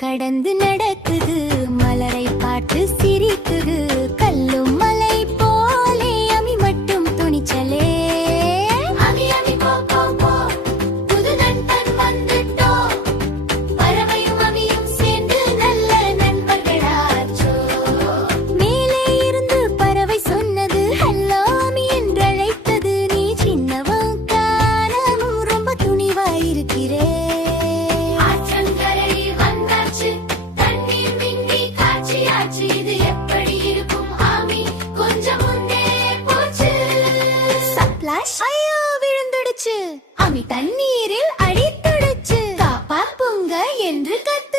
கடந்து நடக்குது, மலரை பார்த்து சிரிக்குது, கல்லும் மலை போலே அமி மட்டும் துணிச்சலே. அமி அமி போ போ போ, புது நண்பன் வந்துட்டோ, பறவையும் அமியும் சேர்ந்து நல்ல நண்பர்களாச்சோ. மேலே இருந்து பறவை சொன்னது ஹலோ அமி என்றழைத்தது, நீ சின்னவன் காணமும் ரொம்ப துணிவாயிருக்கிறே. ஐயோ விழுந்துடுச்சு, அமி தண்ணீரில் அடித்துடுச்சு, காப்பாத்துங்க என்று கத்து